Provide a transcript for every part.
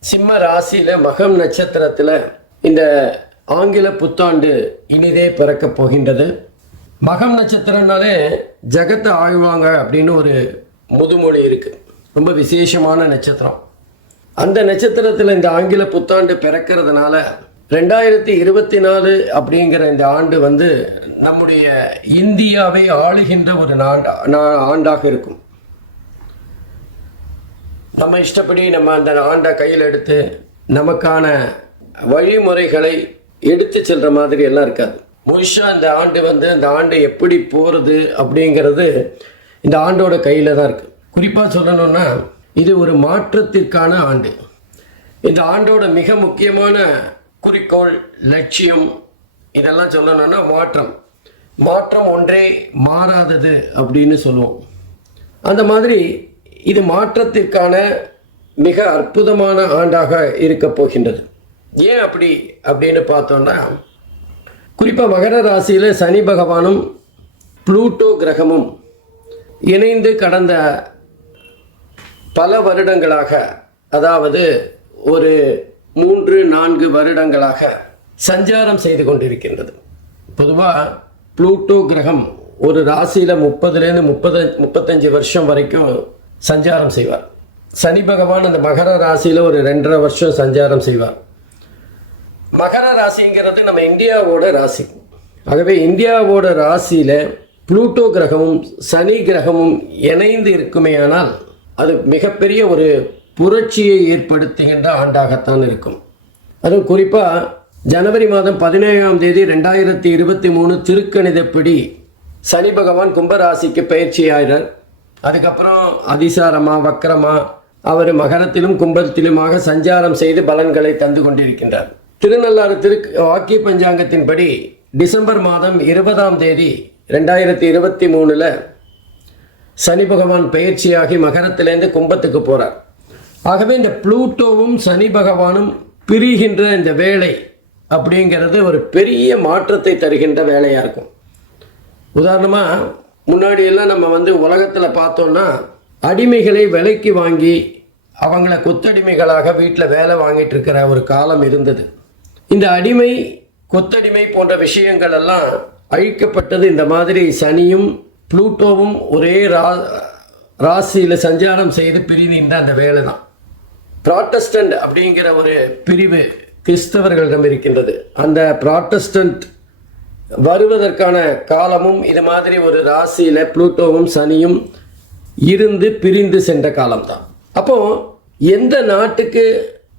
சிம்ம ராசியில் மகம் நட்சத்திரத்தில் இந்த ஆங்கில புத்தாண்டு இனிதே பிறக்க போகின்றது. மகம் நட்சத்திரம்னாலே ஜகத்தை ஆழ்வாங்க அப்படின்னு ஒரு முதுமொழி இருக்கு. ரொம்ப விசேஷமான நட்சத்திரம். அந்த நட்சத்திரத்தில் இந்த ஆங்கில புத்தாண்டு பிறக்கிறதுனால ரெண்டாயிரத்தி இருபத்தி நாலு அப்படிங்கிற இந்த ஆண்டு வந்து நம்முடைய இந்தியாவை ஆளுகின்ற ஒரு நா- ஆண்டாக இருக்கும். நம்ம இஷ்டப்படி நம்ம அந்த ஆண்டை கையில் எடுத்து நமக்கான வழிமுறைகளை எடுத்து செல்கிற மாதிரி எல்லாம் இருக்காது. முழுஷா இந்த ஆண்டு வந்து இந்த ஆண்டு எப்படி போகிறது அப்படிங்கிறது இந்த ஆண்டோட கையில் தான் இருக்குது குறிப்பாக சொல்லணும்னா இது ஒரு மாற்றத்திற்கான ஆண்டு. இந்த ஆண்டோட மிக முக்கியமான குறிக்கோள் லட்சியம் இதெல்லாம் சொல்லணும்னா மாற்றம். மாற்றம் ஒன்றே மாறாதது அப்படின்னு சொல்லுவோம். அந்த மாதிரி இது மாற்றத்திற்கான மிக அற்புதமான ஆண்டாக இருக்க போகின்றது. ஏன் அப்படி அப்படின்னு பார்த்தோம்னா குறிப்பாக மகர ராசியில் சனி பகவானும் ப்ளூட்டோ கிரகமும் இணைந்து கடந்த பல வருடங்களாக அதாவது ஒரு மூன்று நான்கு வருடங்களாக சஞ்சாரம் செய்து கொண்டிருக்கின்றது. பொதுவாக ப்ளூட்டோ கிரகம் ஒரு ராசியில் முப்பதுலேருந்து முப்பது முப்பத்தஞ்சு வருஷம் வரைக்கும் சஞ்சாரம் செய்வார். சனி பகவான் அந்த மகர ராசியில் ஒரு ரெண்டரை வருஷம் சஞ்சாரம் செய்வார். மகர ராசிங்கிறது நம்ம இந்தியாவோட ராசி. ஆகவே இந்தியாவோட ராசியில் புளூட்டோ கிரகமும் சனி கிரகமும் இணைந்து இருக்குமேயானால் அது மிகப்பெரிய ஒரு புரட்சியை ஏற்படுத்துகின்ற ஆண்டாகத்தான் இருக்கும். அதுவும் குறிப்பாக ஜனவரி மாதம் பதினேழாம் தேதி ரெண்டாயிரத்தி இருபத்தி மூணு திருக்கணிதப்படி சனி பகவான் கும்பராசிக்கு பயிற்சியாகிறார். அதுக்கப்புறம் அதிசாரமா வக்கரமா அவர் மகரத்திலும் கும்பத்திலுமாக சஞ்சாரம் செய்து பலன்களை தந்து கொண்டிருக்கின்றார். திருநள்ளாறு திரு வாக்கிய பஞ்சாங்கத்தின்படி டிசம்பர் மாதம் இருபதாம் தேதி ரெண்டாயிரத்தி இருபத்தி மூணுல சனி பகவான் பயிற்சியாகி மகரத்திலேருந்து கும்பத்துக்கு போகிறார் ஆகவே இந்த ப்ளூட்டோவும் சனி பகவானும் பிரிகின்ற இந்த வேலை அப்படிங்கிறது ஒரு பெரிய மாற்றத்தை தருகின்ற வேலையாக இருக்கும். உதாரணமாக முன்னாடி எல்லாம் நம்ம வந்து உலகத்தில் பார்த்தோம்னா அடிமைகளை விலைக்கு வாங்கி அவங்கள கொத்தடிமைகளாக வீட்டில் வேலை வாங்கிட்டு இருக்கிற ஒரு காலம் இருந்தது. இந்த அடிமை கொத்தடிமை போன்ற விஷயங்கள் எல்லாம் அழிக்கப்பட்டது இந்த மாதிரி சனியும் ப்ளூட்டோவும் ஒரே ரா ராசியில் சஞ்சாரம் செய்து பிரிவின்ற அந்த வேலை தான். ப்ராட்டஸ்டன்ட் அப்படிங்கிற ஒரு பிரிவு கிறிஸ்தவர்களிடம் இருக்கின்றது. அந்த ப்ராட்டஸ்டன்ட் வருவதற்கான காலமும் இது மாதிரி ஒரு ராசியில் புளூட்டோவும் சனியும் இருந்து பிரிந்து சென்ற காலம்தான். அப்போ எந்த நாட்டுக்கு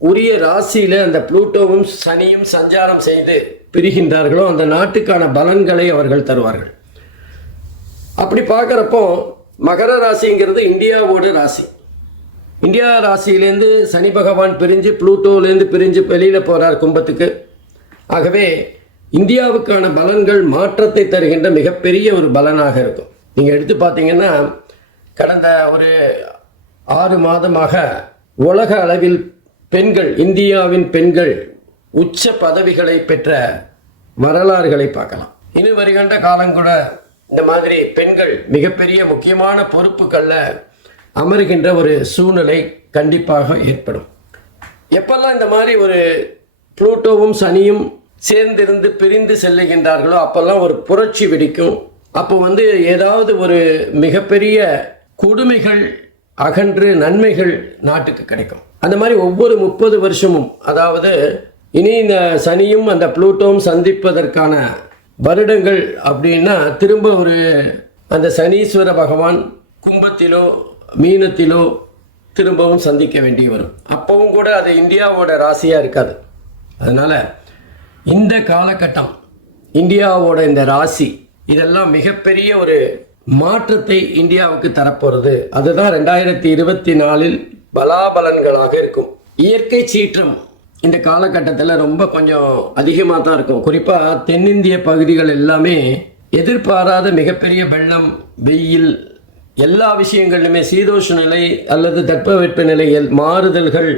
உரிய ராசியில் அந்த புளூட்டோவும் சனியும் சஞ்சாரம் செய்து பிரிகின்றார்களோ அந்த நாட்டுக்கான பலன்களை அவர்கள் தருவார்கள். அப்படி பார்க்குறப்போ மகர ராசிங்கிறது இந்தியாவோட ராசி. இந்தியா ராசியிலேருந்து சனி பகவான் பிரிஞ்சு ப்ளூட்டோலேருந்து பிரிஞ்சு வெளியில் போகிறார் கும்பத்துக்கு. ஆகவே இந்தியாவுக்கான பலன்கள் மாற்றத்தை தருகின்ற மிகப்பெரிய ஒரு பலனாக இருக்கும். நீங்கள் எடுத்து பார்த்தீங்கன்னா கடந்த ஒரு ஆறு மாதமாக உலக அளவில் பெண்கள் இந்தியாவின் பெண்கள் உச்ச பதவிகளை பெற்ற வரலாறுகளை பார்க்கலாம். இனி வருகின்ற காலங்கூட இந்த மாதிரி பெண்கள் மிகப்பெரிய முக்கியமான பொறுப்புகளில் அமருகின்ற ஒரு சூழ்நிலை கண்டிப்பாக ஏற்படும். எப்பெல்லாம் இந்த மாதிரி ஒரு புளூட்டோவும் சனியும் சேர்ந்திருந்து பிரிந்து செல்லுகின்றார்களோ அப்போல்லாம் ஒரு புரட்சி வெடிக்கும். அப்போ வந்து ஏதாவது ஒரு மிகப்பெரிய கொடுமைகள் அகன்று நன்மைகள் நாட்டுக்கு கிடைக்கும். அந்த மாதிரி ஒவ்வொரு முப்பது வருஷமும் அதாவது இனி இந்த சனியும் அந்த புளூட்டோவும் சந்திப்பதற்கான வருடங்கள் அப்படின்னா திரும்ப ஒரு அந்த சனீஸ்வர பகவான் கும்பத்திலோ மீனத்திலோ திரும்பவும் சந்திக்க வேண்டி வரும். அப்பவும் கூட அது இந்தியாவோட ராசியாக இருக்காது. அதனால் இந்த காலகட்டம் இந்தியாவோட இந்த ராசி இதெல்லாம் மிகப்பெரிய ஒரு மாற்றத்தை இந்தியாவுக்கு தரப்போகிறது அதுதான் ரெண்டாயிரத்தி இருபத்தி நாலில் பலாபலன்களாக இருக்கும். இயற்கை சீற்றம் இந்த காலகட்டத்தில் ரொம்ப கொஞ்சம் அதிகமாக தான் இருக்கும். குறிப்பாக தென்னிந்திய பகுதிகள் எல்லாமே எதிர்பாராத மிகப்பெரிய வெள்ளம் வெயில் எல்லா விஷயங்களிலுமே சீதோஷ நிலை அல்லது தட்பவெட்ப நிலையில் மாறுதல்கள்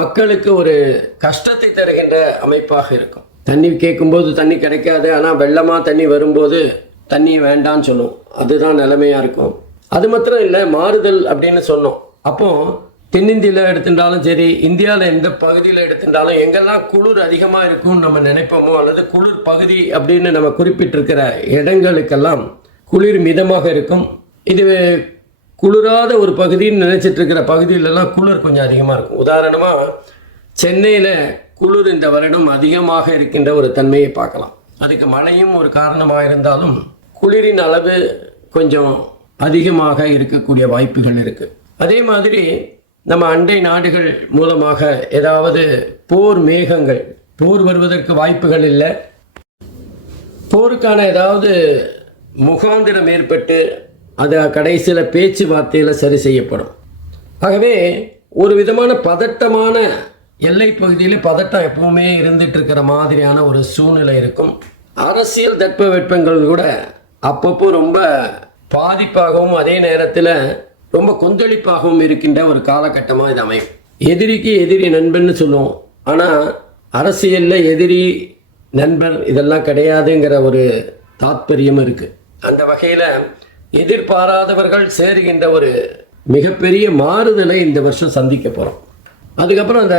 மக்களுக்கு ஒரு கஷ்டத்தை தருகின்ற அமைப்பாக இருக்கும். தண்ணி கேட்கும்போது தண்ணி கிடைக்காது ஆனால் வெள்ளமாக தண்ணி வரும்போது தண்ணி வேண்டான்னு சொல்லும். அதுதான் நிலைமையாக இருக்கும். அது மாத்திரம் இல்லை மாறுதல் அப்படின்னு சொன்னோம். அப்போ தென்னிந்தியில் எடுத்துட்டாலும் சரி இந்தியாவில் எந்த பகுதியில் எடுத்துட்டாலும் எங்கெல்லாம் குளிர் அதிகமாக இருக்கும்னு நம்ம நினைப்போமோ அல்லது குளிர் பகுதி அப்படின்னு நம்ம குறிப்பிட்டிருக்கிற இடங்களுக்கெல்லாம் குளிர் மிதமாக இருக்கும். இது குளிராத ஒரு பகுதின்னு நினச்சிட்டு இருக்கிற பகுதியிலலாம் குளிர் கொஞ்சம் அதிகமாக இருக்கும். உதாரணமாக சென்னையில் குளிர் இந்த வருடம் அதிகமாக இருக்கின்ற ஒரு தன்மையை பார்க்கலாம். அதுக்கு மழையும் ஒரு காரணமாக இருந்தாலும் குளிரின் அளவு கொஞ்சம் அதிகமாக இருக்கக்கூடிய வாய்ப்புகள் இருக்கு. அதே மாதிரி நம்ம அண்டை நாடுகள் மூலமாக ஏதாவது போர் மேகங்கள் போர் வருவதற்கு வாய்ப்புகள் இல்லை. போருக்கான ஏதாவது முகாந்திரம் ஏற்பட்டு அது கடைசியில் பேச்சுவார்த்தையில் சரி செய்யப்படும். ஆகவே ஒரு விதமான பதட்டமான எல்லை பகுதியில் பதட்டம் எப்பவுமே இருந்துட்டு இருக்கிற மாதிரியான ஒரு சூழ்நிலை இருக்கும். அரசியல் தட்பவெட்பங்கள் கூட அப்பப்போ ரொம்ப பாதிப்பாகவும் அதே நேரத்தில் ரொம்ப கொந்தளிப்பாகவும் இருக்கின்ற ஒரு காலகட்டமாக இது அமையும். எதிரிக்கு எதிரி நண்பன்னு சொல்லுவோம். ஆனால் அரசியலில் எதிரி நண்பர் இதெல்லாம் கிடையாதுங்கிற ஒரு தாத்பரியம் இருக்குது அந்த வகையில் எதிர்பாராதவர்கள் சேருகின்ற ஒரு மிகப்பெரிய மாறுதலை இந்த வருஷம் சந்திக்க போகிறோம் அதுக்கப்புறம் அந்த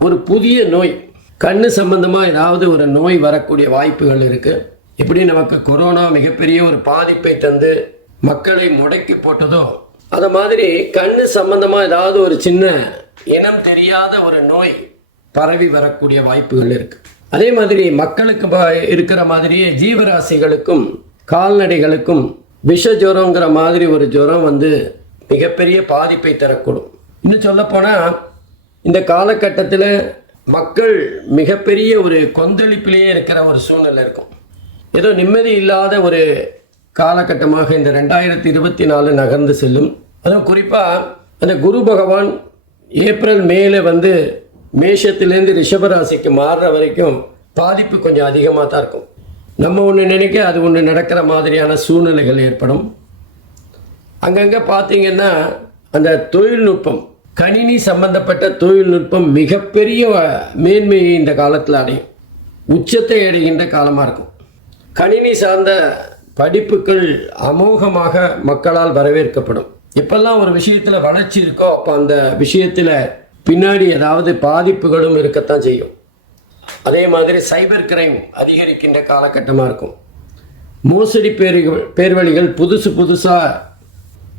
ஒரு புதிய நோய் கண்ணு சம்பந்தமாக ஏதாவது ஒரு நோய் வரக்கூடிய வாய்ப்புகள் இருக்குது எப்படி நமக்கு கொரோனா மிகப்பெரிய ஒரு பாதிப்பை தந்து மக்களை முடக்கி போட்டதோ அதை மாதிரி கண்ணு சம்பந்தமாக ஏதாவது ஒரு சின்ன இனம் தெரியாத ஒரு நோய் பரவி வரக்கூடிய வாய்ப்புகள் இருக்குது அதே மாதிரி மக்களுக்கு இருக்கிற மாதிரியே ஜீவராசிகளுக்கும் கால்நடைகளுக்கும் விஷ ஜுரங்கிற மாதிரி ஒரு ஜுரம் வந்து மிகப்பெரிய பாதிப்பை தரக்கூடும். இன்னும் சொல்லப்போனால் இந்த காலகட்டத்தில் மக்கள் மிகப்பெரிய ஒரு கொந்தளிப்பிலேயே இருக்கிற ஒரு சூழ்நிலை இருக்கும். ஏதோ நிம்மதி இல்லாத ஒரு காலகட்டமாக இந்த ரெண்டாயிரத்தி இருபத்தி நாலு நகர்ந்து செல்லும். அதுவும் குறிப்பாக அந்த குரு பகவான் ஏப்ரல் மேல வந்து மேஷத்திலேருந்து ரிஷபராசிக்கு மாறுற வரைக்கும் பாதிப்பு கொஞ்சம் அதிகமாக தான் இருக்கும். நம்ம ஒன்று நினைக்க அது ஒன்று நடக்கிற மாதிரியான சூழ்நிலைகள் ஏற்படும். அங்கங்கே பார்த்தீங்கன்னா அந்த தொழில்நுட்பம் கணினி சம்பந்தப்பட்ட தொழில்நுட்பம் மிகப்பெரிய மேன்மையை இந்த காலத்தில் அடையும். உச்சத்தை அடைகின்ற காலமாக இருக்கும். கணினி சார்ந்த படிப்புகள் அமோகமாக மக்களால் வரவேற்கப்படும். எப்பெல்லாம் ஒரு விஷயத்தில் வளர்ச்சி இருக்கோ அப்போ அந்த விஷயத்தில் பின்னாடி ஏதாவது பாதிப்புகளும் இருக்கத்தான் செய்யும். அதே மாதிரி சைபர் கிரைம் அதிகரிக்கின்ற காலகட்டமாக இருக்கும். மோசடி பேர் பேர்வழிகள் புதுசு புதுசாக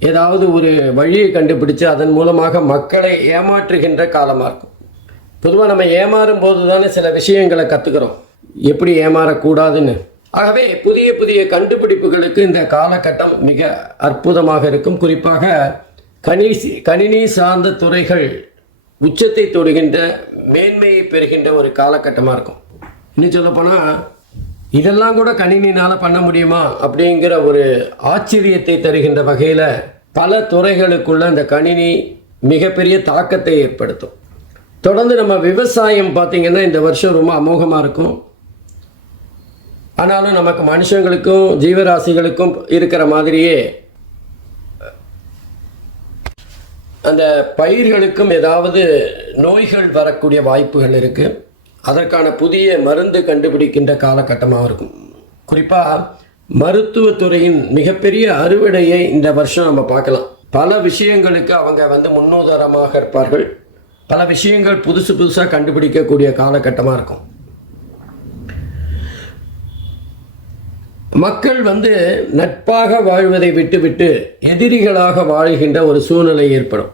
ஏதாவது ஒரு வழியை கண்டுபிடிச்சு அதன் மூலமாக மக்களை ஏமாற்றுகின்ற காலமாக இருக்கும். பொதுவாக நம்ம ஏமாறும் போது தானே சில விஷயங்களை கற்றுக்கிறோம் எப்படி ஏமாறக்கூடாதுன்னு. ஆகவே புதிய புதிய கண்டுபிடிப்புகளுக்கு இந்த காலகட்டம் மிக அற்புதமாக இருக்கும். குறிப்பாக கணிசி கணினி சார்ந்த துறைகள் உச்சத்தை தொடுகின்ற மேன்மையை பெறுகின்ற ஒரு காலகட்டமாக இருக்கும். இன்னும் சொல்லப்போனால் இதெல்லாம் கூட கணினினால் பண்ண முடியுமா அப்படிங்கிற ஒரு ஆச்சரியத்தை தருகின்ற வகையில் பல துறைகளுக்குள்ள அந்த கணினி மிகப்பெரிய தாக்கத்தை ஏற்படுத்தும். தொடர்ந்து நம்ம விவசாயம் பார்த்திங்கன்னா இந்த வருஷம் ரொம்ப அமோகமாக இருக்கும். ஆனாலும் நமக்கு மனுஷங்களுக்கும் ஜீவராசிகளுக்கும் இருக்கிற மாதிரியே அந்த பயிர்களுக்கும் ஏதாவது நோய்கள் வரக்கூடிய வாய்ப்புகள் இருக்குது அதற்கான புதிய மருந்து கண்டுபிடிக்கின்ற காலகட்டமாக இருக்கும். குறிப்பாக மருத்துவத்துறையின் மிகப்பெரிய அறுவடையை இந்த வருஷம் நம்ம பார்க்கலாம். பல விஷயங்களுக்கு அவங்க வந்து முன்னுதாரணமாக இருப்பார்கள். பல விஷயங்கள் புதுசு புதுசாக கண்டுபிடிக்கக்கூடிய காலகட்டமாக இருக்கும். மக்கள் வந்து நட்பாக வாழ்வதை விட்டுவிட்டு எதிரிகளாக வாழ்கின்ற ஒரு சூழ்நிலை ஏற்படும்.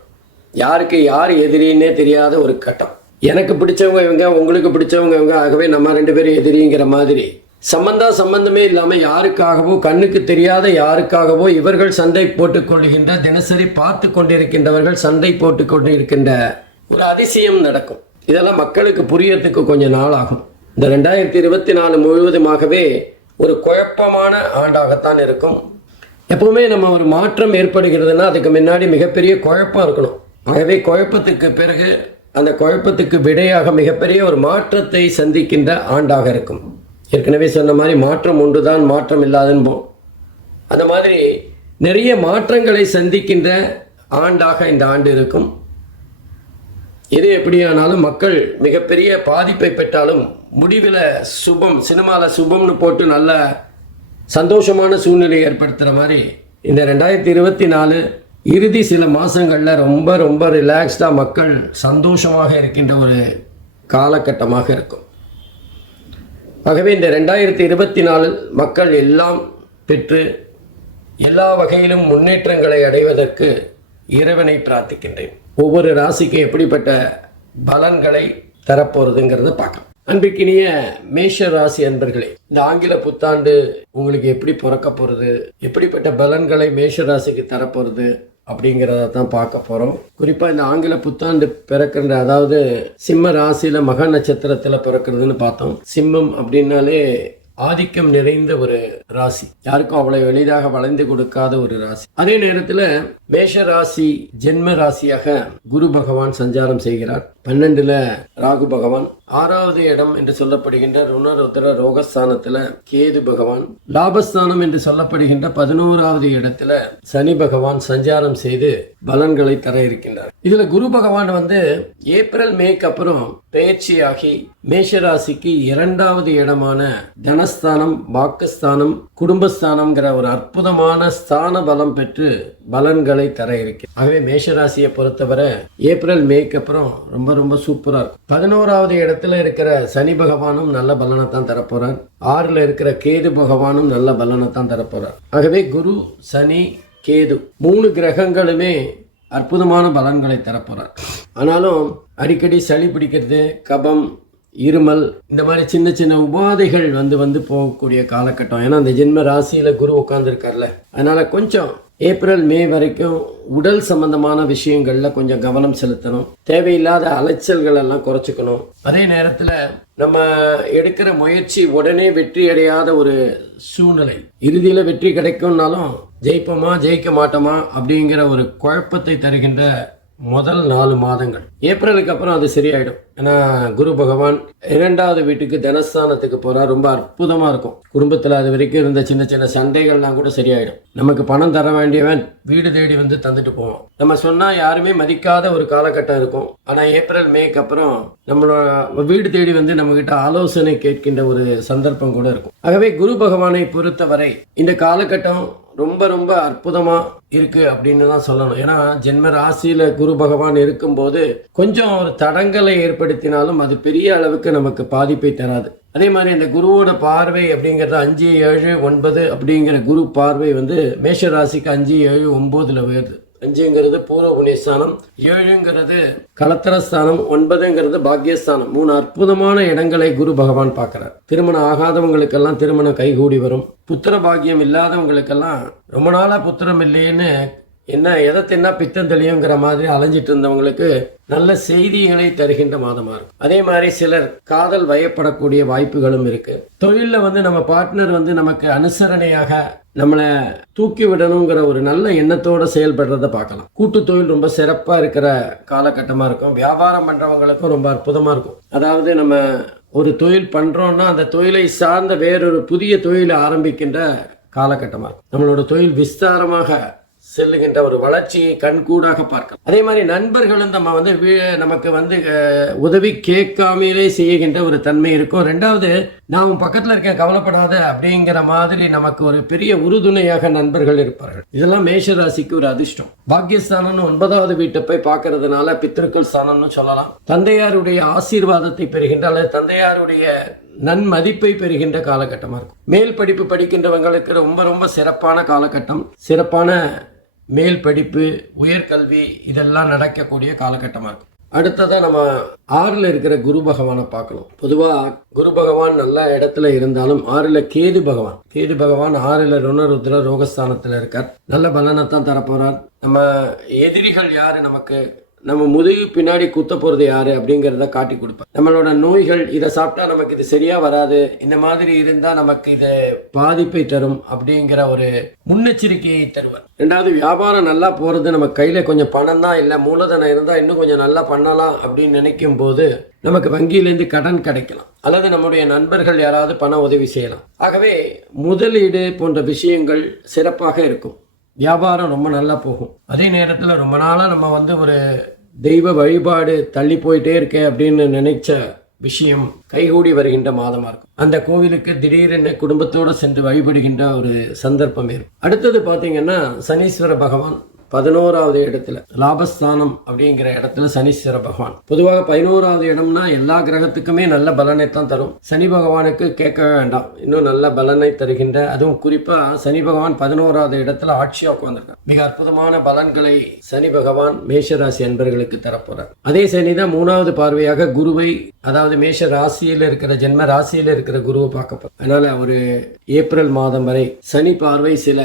யாருக்கு யார் எதிரின்னே தெரியாத ஒரு கட்டம். எனக்கு பிடிச்சவங்க இவங்க உங்களுக்கு பிடிச்சவங்க இவங்க ஆகவே நம்ம ரெண்டு பேரும் எதிரிங்கிற மாதிரி. சம்பந்தா சம்பந்தமே இல்லாமல் யாருக்காகவோ கண்ணுக்கு தெரியாத யாருக்காகவோ இவர்கள் சண்டை போட்டுக் கொள்கின்ற தினசரி பார்த்து கொண்டிருக்கின்றவர்கள் சண்டை போட்டுக் கொண்டிருக்கின்ற ஒரு அதிசயம் நடக்கும். இதெல்லாம் மக்களுக்கு புரியறதுக்கு கொஞ்சம் நாள் ஆகும். இந்த ரெண்டாயிரத்தி இருபத்தி நாலு முழுவதுமாகவே ஒரு குழப்பமான ஆண்டாகத்தான் இருக்கும். எப்பவுமே நம்ம ஒரு மாற்றம் ஏற்படுகிறதுனா அதுக்கு முன்னாடி மிகப்பெரிய குழப்பம் இருக்கணும். ஆகவே குழப்பத்துக்கு பிறகு அந்த குழப்பத்துக்கு விடையாக மிகப்பெரிய ஒரு மாற்றத்தை சந்திக்கின்ற ஆண்டாக இருக்கும். ஏற்கனவே சொன்ன மாதிரி மாற்றம் ஒன்றுதான் மாற்றம் இல்லாதன்போம் அந்த மாதிரி நிறைய மாற்றங்களை சந்திக்கின்ற ஆண்டாக இந்த ஆண்டு இருக்கும். எது எப்படியானாலும் மக்கள் மிகப்பெரிய பாதிப்பை பெற்றாலும் முடிவில் சுபம் சினிமாவில் சுபம்னு போட்டு நல்ல சந்தோஷமான சூழ்நிலை ஏற்படுத்துகிற மாதிரி இந்த ரெண்டாயிரத்தி இருபத்தி நாலு இறுதி சில மாதங்களில் ரொம்ப ரொம்ப ரிலாக்ஸ்டாக மக்கள் சந்தோஷமாக இருக்கின்ற ஒரு காலகட்டமாக இருக்கும். ஆகவே இந்த ரெண்டாயிரத்தி இருபத்தி நாலில் மக்கள் எல்லாம் பெற்று எல்லா வகையிலும் முன்னேற்றங்களை அடைவதற்கு இறைவனை பிரார்த்திக்கின்றேன். ஒவ்வொரு ராசிக்கு எப்படிப்பட்ட பலன்களை தரப்போகிறதுங்கிறத பார்க்கலாம். அன்பிற்கினிய மேஷ ராசி அன்பர்களே இந்த ஆங்கில புத்தாண்டு உங்களுக்கு எப்படி பிறக்க போறது எப்படிப்பட்ட பலன்களை மேஷ ராசிக்கு தரப்போகிறது அப்படிங்கிறத தான் பார்க்க போகிறோம் குறிப்பாக இந்த ஆங்கில புத்தாண்டு பிறக்கின்ற அதாவது சிம்ம ராசியில் மக நட்சத்திரத்தில் பிறக்கிறதுன்னு பார்த்தோம். சிம்மம் அப்படின்னாலே ஆதிக்கம் நிறைந்த ஒரு ராசி. யாருக்கும் அவ்வளவு எளிதாக வளைந்து கொடுக்காத ஒரு ராசி. அதே நேரத்தில் மேஷ ராசி ஜென்ம ராசியாக குரு பகவான் சஞ்சாரம் செய்கிறார். பன்னெண்டுல ராகு பகவான். ஆறாவது இடம் என்று சொல்லப்படுகின்ற ருணருத்ர ரோகஸ்தானத்துல கேது பகவான். லாபஸ்தானம் என்று சொல்லப்படுகின்ற பதினோராவது இடத்துல சனி பகவான் சஞ்சாரம் செய்து பலன்களை தர இருக்கின்றார். இதுல குரு பகவான் வந்து ஏப்ரல் மேக்கு அப்புறம் பெயர்ச்சியாகி மேஷராசிக்கு இரண்டாவது இடமான தனஸ்தானம் வாக்குஸ்தானம் குடும்பஸ்தானம்ங்கிற ஒரு அற்புதமான ஸ்தான பலம் பெற்று பலன்களை தர இருக்கிறது ஆகவே மேஷராசியை பொறுத்தவரை ஏப்ரல் மேக்கு அப்புறம் ரொம்ப ரொம்ப சூப்பராக இருக்கும். பதினோராவது இடத்துல இருக்கிற சனி பகவானும் நல்ல பலனை தான் தரப்போகிறார் ஆறில் இருக்கிற கேது பகவானும் நல்ல பலனை தான் தரப்போகிறார் ஆகவே குரு சனி கேது மூணு கிரகங்களுமே அற்புதமான பலன்களை தரப்போகிறார் ஆனாலும் அடிக்கடி சளி பிடிக்கிறது கபம் இருமல் இந்த மாதிரி சின்ன சின்ன உபாதைகள் வந்து வந்து போகக்கூடிய காலகட்டம். ஏன்னா அந்த ஜென்ம ராசியில் குரு உட்காந்துருக்கார்ல அதனால் கொஞ்சம் ஏப்ரல் மே வரைக்கும் உடல் சம்பந்தமான விஷயங்களில் கொஞ்சம் கவனம் செலுத்தணும். தேவையில்லாத அலைச்சல்கள் எல்லாம் குறைச்சிக்கணும். அதே நேரத்தில் நம்ம எடுக்கிற முயற்சி உடனே வெற்றி அடையாத ஒரு சூழ்நிலை. இறுதியில் வெற்றி கிடைக்கும்னாலும் ஜெயிப்போமா ஜெயிக்க மாட்டோமா? அப்படிங்கிற ஒரு குழப்பத்தை தருகின்ற முதல் நாலு மாதங்கள். ஏப்ரலுக்கு அப்புறம் அது சரியாயிடும். ஏன்னா குரு பகவான் இரண்டாவது வீட்டுக்கு தனஸ்தானத்துக்கு போறார். ரொம்ப அற்புதமா இருக்கும். குடும்பத்தில் அது வரைக்கும் இருந்த சின்ன சின்ன சண்டைகள்லாம் கூட சரியாயிடும். நமக்கு பணம் தர வேண்டியவன் வீடு தேடி வந்து தந்துட்டு போவோம் நம்ம சொன்னா யாருமே மதிக்காத ஒரு காலகட்டம் இருக்கும். ஆனா ஏப்ரல் மேக்கு அப்புறம் நம்மளோட வீடு தேடி வந்து நம்ம கிட்ட ஆலோசனை கேட்கின்ற ஒரு சந்தர்ப்பம் கூட இருக்கும். ஆகவே குரு பகவானை பொறுத்தவரை இந்த காலகட்டம் ரொம்ப ரொம்ப அற்புதமா இருக்கு அப்படின்னு தான் சொல்லணும். ஏன்னா ஜென்ம ராசியில குரு பகவான் இருக்கும்போது கொஞ்சம் ஒரு தடங்களை ஏற்படுத்தினாலும் அது பெரிய அளவுக்கு நமக்கு பாதிப்பை தராது. அதே மாதிரி இந்த குருவோட பார்வை அப்படிங்கிறது அஞ்சு ஏழு ஒன்பது அப்படிங்கிற குரு பார்வை வந்து மேஷ ராசிக்கு அஞ்சு ஏழு ஒன்பதுல வருது. அஞ்சுங்கிறது பூர்வ புண்ணியஸ்தானம் ஏழுங்கிறது கலத்திரஸ்தானம் ஒன்பதுங்கிறது பாக்கியஸ்தானம் மூணு அற்புதமான இடங்களை குரு பகவான் பார்க்கிறார். திருமணம் ஆகாதவங்களுக்கெல்லாம் திருமணம் கைகூடி வரும். புத்திர பாக்கியம் இல்லாதவங்களுக்கெல்லாம் ரொம்ப நாளா புத்திரம் இல்லைன்னு என்ன எதை தின்னா பித்தம் தெளியுங்கிற மாதிரி அலைஞ்சிட்டு இருந்தவங்களுக்கு நல்ல செய்திகளை தருகின்ற மாதமாக இருக்கும். அதே மாதிரி சிலர் காதல் வயப்படக்கூடிய வாய்ப்புகளும் இருக்கு. தொழிலில் வந்து நம்ம பார்ட்னர் வந்து நமக்கு அனுசரணையாக நம்மளை தூக்கி விடணுங்கிற ஒரு நல்ல எண்ணத்தோடு செயல்படுறத பார்க்கலாம். கூட்டு தொழில் ரொம்ப சிறப்பாக இருக்கிற காலகட்டமாக இருக்கும். வியாபாரம் பண்ணுறவங்களுக்கும் ரொம்ப அற்புதமாக இருக்கும். அதாவது நம்ம ஒரு தொழில் பண்ணுறோன்னா அந்த தொழிலை சார்ந்த வேறொரு புதிய தொழிலை ஆரம்பிக்கின்ற காலகட்டமாக நம்மளோட தொழில் விஸ்தாரமாக செல்லுகின்ற ஒரு வளர்ச்சியை கண்கூடாக பார்க்கலாம் அதே மாதிரி நண்பர்களும் நம்ம வந்து வீ- நமக்கு வந்து உதவி கேட்காமலே செய்கின்ற ஒரு தன்மை இருக்கும். ரெண்டாவது நான் உன் பக்கத்தில் இருக்கேன் கவலைப்படாத அப்படிங்கிற மாதிரி நமக்கு ஒரு பெரிய உறுதுணையாக நண்பர்கள் இருப்பார்கள். இதெல்லாம் மேஷ ராசிக்கு ஒரு அதிர்ஷ்டம். பாக்கியஸ்தானம்னு ஒன்பதாவது வீட்டை போய் பார்க்கறதுனால பித்திருக்கள் ஸ்தானம்னு சொல்லலாம். தந்தையாருடைய ஆசீர்வாதத்தை பெறுகின்ற அல்லது தந்தையாருடைய நன்மதிப்பை பெறுகின்ற காலகட்டமாக இருக்கும். மேல் படிப்பு படிக்கின்றவங்களுக்கு ரொம்ப ரொம்ப சிறப்பான காலகட்டம். சிறப்பான மேல் படிப்பு உயர்கல்வி இதெல்லாம் நடக்கக்கூடிய காலகட்டமாக இருக்கும் அடுத்ததாக நம்ம ஆறில் இருக்கிற குரு பகவானை பார்க்கணும். பொதுவாக குரு பகவான் நல்ல இடத்துல இருந்தாலும் ஆறில் கேது பகவான். கேது பகவான் ஆறில் ருணருத்ர ரோகஸ்தானத்தில் இருக்கார். நல்ல பலனை தான் தரப்போகிறார் நம்ம எதிரிகள் யார் நமக்கு நம்ம முதுகு பின்னாடி குத்த போகிறது யாரு அப்படிங்கிறத காட்டி கொடுப்பேன் நம்மளோட நோய்கள் இதை சாப்பிட்டா நமக்கு இது சரியா வராது. இந்த மாதிரி இருந்தால் நமக்கு இது பாதிப்பை தரும் அப்படிங்கிற ஒரு முன்னெச்சரிக்கையை தருவார். ரெண்டாவது வியாபாரம் நல்லா போகிறது நம்ம கையில் கொஞ்சம் பணம் தான் இல்லை மூலதனம் இருந்தால் இன்னும் கொஞ்சம் நல்லா பண்ணலாம் அப்படின்னு நினைக்கும் போது நமக்கு வங்கியிலேருந்து கடன் கிடைக்கலாம். அல்லது நம்முடைய நண்பர்கள் யாராவது பண உதவி செய்யலாம். ஆகவே முதலீடு போன்ற விஷயங்கள் சிறப்பாக இருக்கும். வியாபாரம் ரொம்ப நல்லா போகும். அதே நேரத்தில் ரொம்ப நாளாக நம்ம வந்து ஒரு தெய்வ வழிபாடு தள்ளி போயிட்டே இருக்கே அப்படின்னு நினைச்ச விஷயம் கைகூடி வருகின்ற மாதமாக இருக்கும். அந்த கோவிலுக்கு திடீரென குடும்பத்தோடு சென்று வழிபடுகின்ற ஒரு சந்தர்ப்பம் இருக்கும் அடுத்தது பார்த்தீங்கன்னா சனீஸ்வர பகவான் பதினோராவது இடத்துல. லாபஸ்தானம் அப்படிங்கிற இடத்துல சனீஸ்வர பகவான். பொதுவாக பதினோராவது இடம்னா எல்லா கிரகத்துக்குமே நல்ல பலனை தான் தரும். சனி பகவானுக்கு கேட்க வேண்டாம். இன்னும் நல்ல பலனை தருகின்ற அதுவும் குறிப்பா சனி பகவான் பதினோராவது இடத்துல ஆட்சியா உட்கார்ந்துருக்கான் மிக அற்புதமான பலன்களை சனி பகவான் மேஷராசி என்பர்களுக்கு தரப்போறார். அதே சனி தான் மூணாவது பார்வையாக குருவை அதாவது மேஷ ராசியில் இருக்கிற ஜென்ம ராசியில் இருக்கிற குருவை பார்க்க போறார். அதனால ஒரு ஏப்ரல் மாதம் வரை சனி பார்வை சில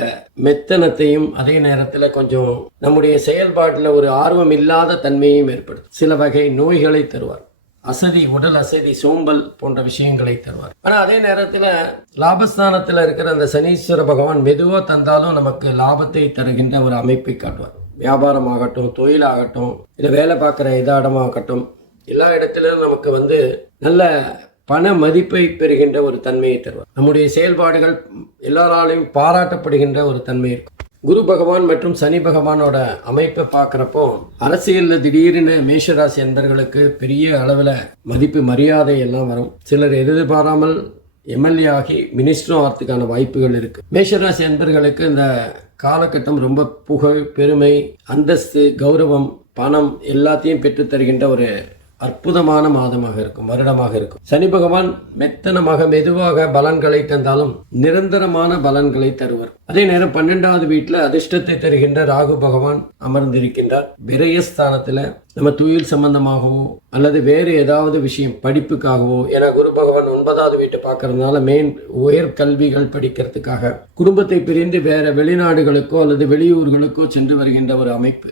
மெத்தனத்தையும் அதே நேரத்தில் கொஞ்சம் நம்முடைய செயல்பாட்டில் ஒரு ஆர்வம் இல்லாத தன்மையும் ஏற்படுத்தும். சில வகை நோய்களை தருவார். அசதி உடல் அசதி சோம்பல் போன்ற விஷயங்களை தருவார். ஆனால் அதே நேரத்தில் லாபஸ்தானத்தில் இருக்கிற அந்த சனீஸ்வர பகவான் மெதுவாக தந்தாலும் நமக்கு லாபத்தை தருகின்ற ஒரு அமைப்பை காட்டுவார். வியாபாரம் ஆகட்டும் தொழிலாகட்டும் இல்லை வேலை பார்க்குற இதாடமாகட்டும் எல்லா இடத்துலையும் நமக்கு வந்து நல்ல பண மதிப்பை பெறுகின்ற ஒரு தன்மையை தருவார். நம்முடைய செயல்பாடுகள் எல்லாராலையும் பாராட்டப்படுகின்ற ஒரு தன்மை இருக்கும். குரு பகவான் மற்றும் சனி பகவானோட அமைப்பை பார்க்குறப்போ அரசியலில் திடீர்னு மேஷராசி என்பர்களுக்கு பெரிய அளவில் மதிப்பு மரியாதை எல்லாம் வரும். சிலர் எதிர்பாராமல் எம்எல்ஏ ஆகி மினிஸ்டரும் ஆகிறதுக்கான வாய்ப்புகள் இருக்குது மேஷராசி என்பர்களுக்கு இந்த காலகட்டம் ரொம்ப புகழ் பெருமை அந்தஸ்து கௌரவம் பணம் எல்லாத்தையும் பெற்று தருகின்ற ஒரு அற்புதமான மாதமாக இருக்கும் வருடமாக இருக்கும். சனி பகவான் மெத்தனமாக மெதுவாக பலன்களை தந்தாலும் நிரந்தரமான பலன்களை தருவர். அதே நேரம் பன்னெண்டாவது வீட்டில் அதிர்ஷ்டத்தை தருகின்ற ராகு பகவான் அமர்ந்திருக்கின்றார். விரயஸ்தானத்தில் நம்ம துயில் சம்பந்தமாகவோ அல்லது வேறு ஏதாவது விஷயம் படிப்புக்காகவோ ஏன்னா குரு பகவான் ஒன்பதாவது வீட்டை பார்க்கறதுனால மெயின் உயர் கல்விகள் படிக்கிறதுக்காக குடும்பத்தை பிரிந்து வேற வெளிநாடுகளுக்கோ அல்லது வெளியூர்களுக்கோ சென்று வருகின்ற ஒரு அமைப்பு.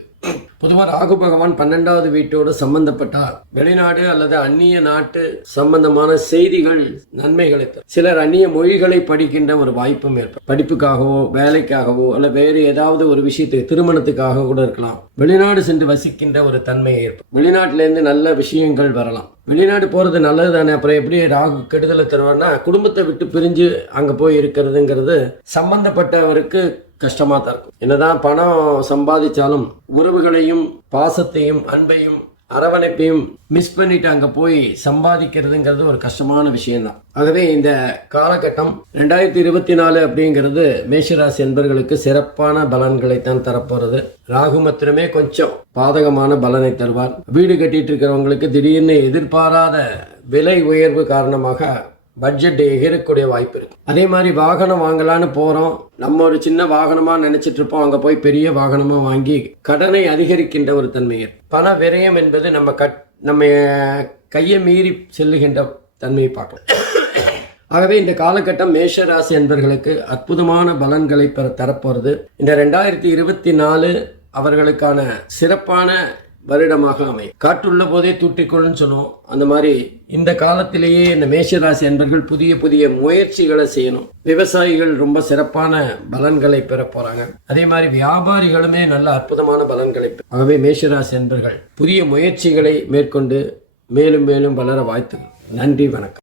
பொதுவாக ராகு பகவான் பன்னெண்டாவது வீட்டோடு சம்பந்தப்பட்டால் வெளிநாடு அல்லது அந்நிய நாட்டு சம்பந்தமான செய்திகள் நன்மைகளை சிலர் அந்நிய மொழிகளை படிக்கின்ற ஒரு வாய்ப்பும் ஏற்படும். படிப்புக்காகவோ வேலைக்காகவோ அல்ல வேறு ஏதாவது ஒரு விஷயத்துக்கு திருமணத்துக்காக கூட இருக்கலாம். வெளிநாடு சென்று வசிக்கின்ற ஒரு தன்மை ஏற்படும். வெளிநாட்டிலேருந்து நல்ல விஷயம் விஷயங்கள் வரலாம். வெளிநாடு போகிறது நல்லது தானே அப்புறம் எப்படி ராகு கெடுதலை தருவார்னா குடும்பத்தை விட்டு பிரிஞ்சு அங்கே போய் இருக்கிறதுங்கிறது சம்பந்தப்பட்டவருக்கு கஷ்டமாக தான் இருக்கும். என்னதான் பணம் சம்பாதிச்சாலும் உறவுகளையும் பாசத்தையும் அன்பையும் அரவணைப்பையும் மிஸ் பண்ணிட்டு அங்கே போய் சம்பாதிக்கிறதுங்கிறது ஒரு கஷ்டமான விஷயம்தான். ஆகவே இந்த காலகட்டம் ரெண்டாயிரத்தி இருபத்தி நாலு அப்படிங்கிறது மேஷராசி என்பர்களுக்கு சிறப்பான பலன்களைத்தான் தரப்போகிறது ராகு மாத்திரமே கொஞ்சம் பாதகமான பலனை தருவார். வீடு கட்டிட்டு இருக்கிறவங்களுக்கு திடீர்னு எதிர்பாராத விலை உயர்வு காரணமாக பட்ஜெட் எகிரக்கூடிய வாய்ப்பு இருக்கு. அதே மாதிரி வாகனம் வாங்கலான்னு போறோம். நம்ம ஒரு சின்ன வாகனமா நினைச்சிட்டு இருப்போம். அங்க போய் பெரிய வாகனமா வாங்கி கடனை அதிகரிக்கின்ற ஒரு தன்மையர் பண விரயம் என்பது நம்ம கட் நம்ம கையை மீறி செல்லுகின்ற தன்மையை பார்க்கலாம். ஆகவே இந்த காலகட்டம் மேஷ ராசி என்பர்களுக்கு அற்புதமான பலன்களை பெற தரப்போறது. இந்த ரெண்டாயிரத்தி இருபத்தி நாலு அவர்களுக்கான சிறப்பான வருடமாக அமையும். காற்றுள்ள போதே தூட்டிக்கொள்ளுன்னு சொன்னோம். அந்த மாதிரி இந்த காலத்திலேயே இந்த மேஷராசி என்பர்கள் புதிய புதிய முயற்சிகளை செய்யணும். விவசாயிகள் ரொம்ப சிறப்பான பலன்களை பெற போறாங்க. அதே மாதிரி வியாபாரிகளுமே நல்ல அற்புதமான பலன்களை ஆகவே மேஷராசி என்பர்கள் புதிய முயற்சிகளை மேற்கொண்டு மேலும் மேலும் வளர வாய்த்து நன்றி வணக்கம்.